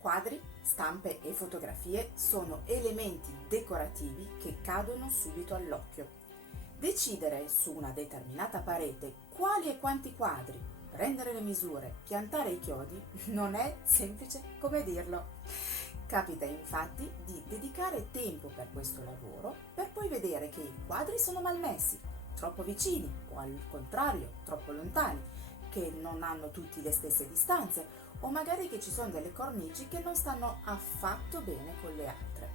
Quadri, stampe e fotografie sono elementi decorativi che cadono subito all'occhio. Decidere su una determinata parete quali e quanti quadri, prendere le misure, piantare i chiodi non è semplice come dirlo. Capita infatti di dedicare tempo per questo lavoro per poi vedere che i quadri sono malmessi, troppo vicini o al contrario troppo lontani, che non hanno tutti le stesse distanze o magari che ci sono delle cornici che non stanno affatto bene con le altre.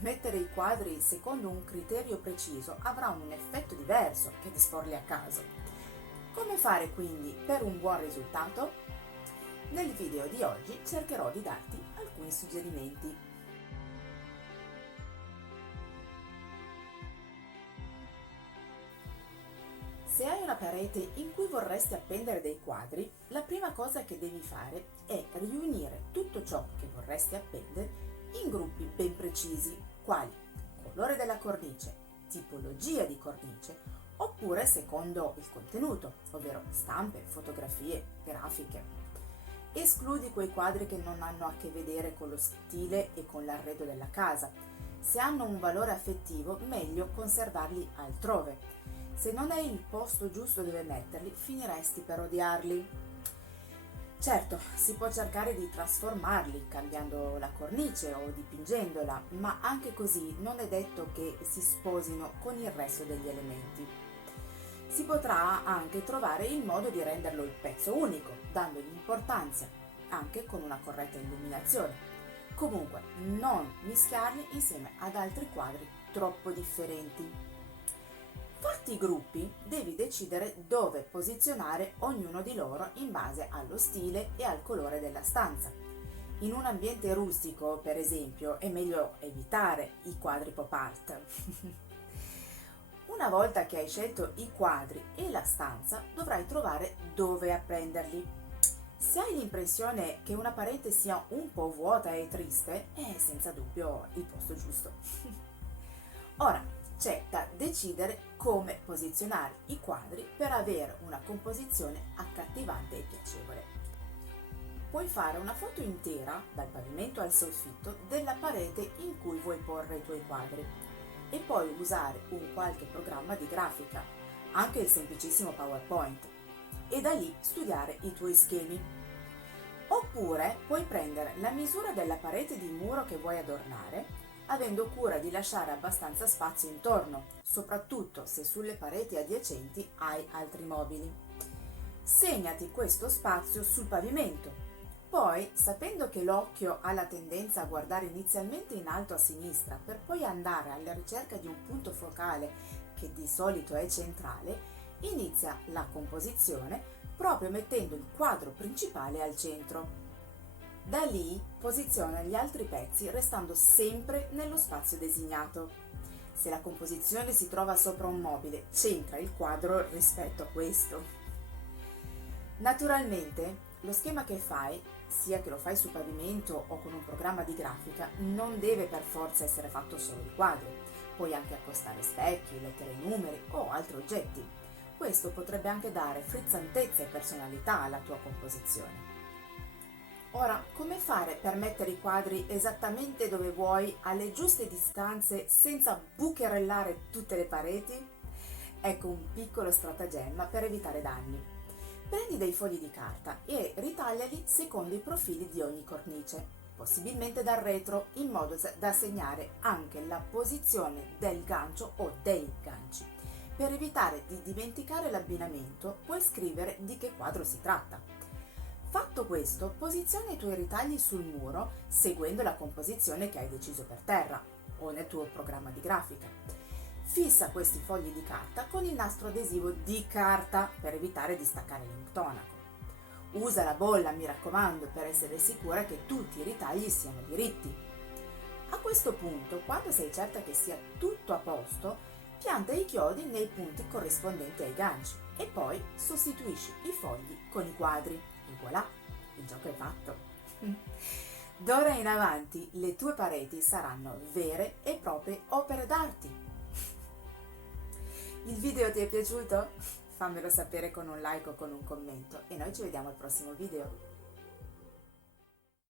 Mettere i quadri secondo un criterio preciso avrà un effetto diverso che disporli a caso. Come fare quindi per un buon risultato? Nel video di oggi cercherò di darti alcuni suggerimenti. Se hai una parete in cui vorresti appendere dei quadri, la prima cosa che devi fare è riunire tutto ciò che vorresti appendere in gruppi ben precisi, quali colore della cornice, tipologia di cornice, oppure secondo il contenuto, ovvero stampe, fotografie, grafiche. Escludi quei quadri che non hanno a che vedere con lo stile e con l'arredo della casa. Se hanno un valore affettivo, meglio conservarli altrove. Se non è il posto giusto dove metterli, finiresti per odiarli. Certo, si può cercare di trasformarli cambiando la cornice o dipingendola, ma anche così non è detto che si sposino con il resto degli elementi. Si potrà anche trovare il modo di renderlo il pezzo unico, dandogli importanza, anche con una corretta illuminazione. Comunque, non mischiarli insieme ad altri quadri troppo differenti. Farti i gruppi, devi decidere dove posizionare ognuno di loro in base allo stile e al colore della stanza. In un ambiente rustico, per esempio, è meglio evitare i quadri pop art. Una volta che hai scelto i quadri e la stanza, dovrai trovare dove appenderli. Se hai l'impressione che una parete sia un po' vuota e triste, è senza dubbio il posto giusto. Ora, c'è da decidere come posizionare i quadri per avere una composizione accattivante e piacevole. Puoi fare una foto intera, dal pavimento al soffitto, della parete in cui vuoi porre i tuoi quadri e poi usare un qualche programma di grafica, anche il semplicissimo PowerPoint, e da lì studiare i tuoi schemi. Oppure puoi prendere la misura della parete di muro che vuoi adornare, avendo cura di lasciare abbastanza spazio intorno, soprattutto se sulle pareti adiacenti hai altri mobili. Segnati questo spazio sul pavimento. Poi, sapendo che l'occhio ha la tendenza a guardare inizialmente in alto a sinistra per poi andare alla ricerca di un punto focale che di solito è centrale, inizia la composizione proprio mettendo il quadro principale al centro. Da lì posiziona gli altri pezzi restando sempre nello spazio designato. Se la composizione si trova sopra un mobile, centra il quadro rispetto a questo. Naturalmente, lo schema che fai, sia che lo fai sul pavimento o con un programma di grafica, non deve per forza essere fatto solo di quadri. Puoi anche accostare specchi, lettere e numeri o altri oggetti. Questo potrebbe anche dare frizzantezza e personalità alla tua composizione. Ora, come fare per mettere i quadri esattamente dove vuoi, alle giuste distanze, senza bucherellare tutte le pareti? Ecco un piccolo stratagemma per evitare danni. Prendi dei fogli di carta e ritagliali secondo i profili di ogni cornice, possibilmente dal retro, in modo da segnare anche la posizione del gancio o dei ganci. Per evitare di dimenticare l'abbinamento, puoi scrivere di che quadro si tratta. Fatto questo, posiziona i tuoi ritagli sul muro seguendo la composizione che hai deciso per terra o nel tuo programma di grafica. Fissa questi fogli di carta con il nastro adesivo di carta per evitare di staccare l'intonaco. Usa la bolla, mi raccomando, per essere sicura che tutti i ritagli siano diritti. A questo punto, quando sei certa che sia tutto a posto, pianta i chiodi nei punti corrispondenti ai ganci e poi sostituisci i fogli con i quadri. E voilà, il gioco è fatto. D'ora in avanti le tue pareti saranno vere e proprie opere d'arte. Il video ti è piaciuto? Fammelo sapere con un like o con un commento e noi ci vediamo al prossimo video.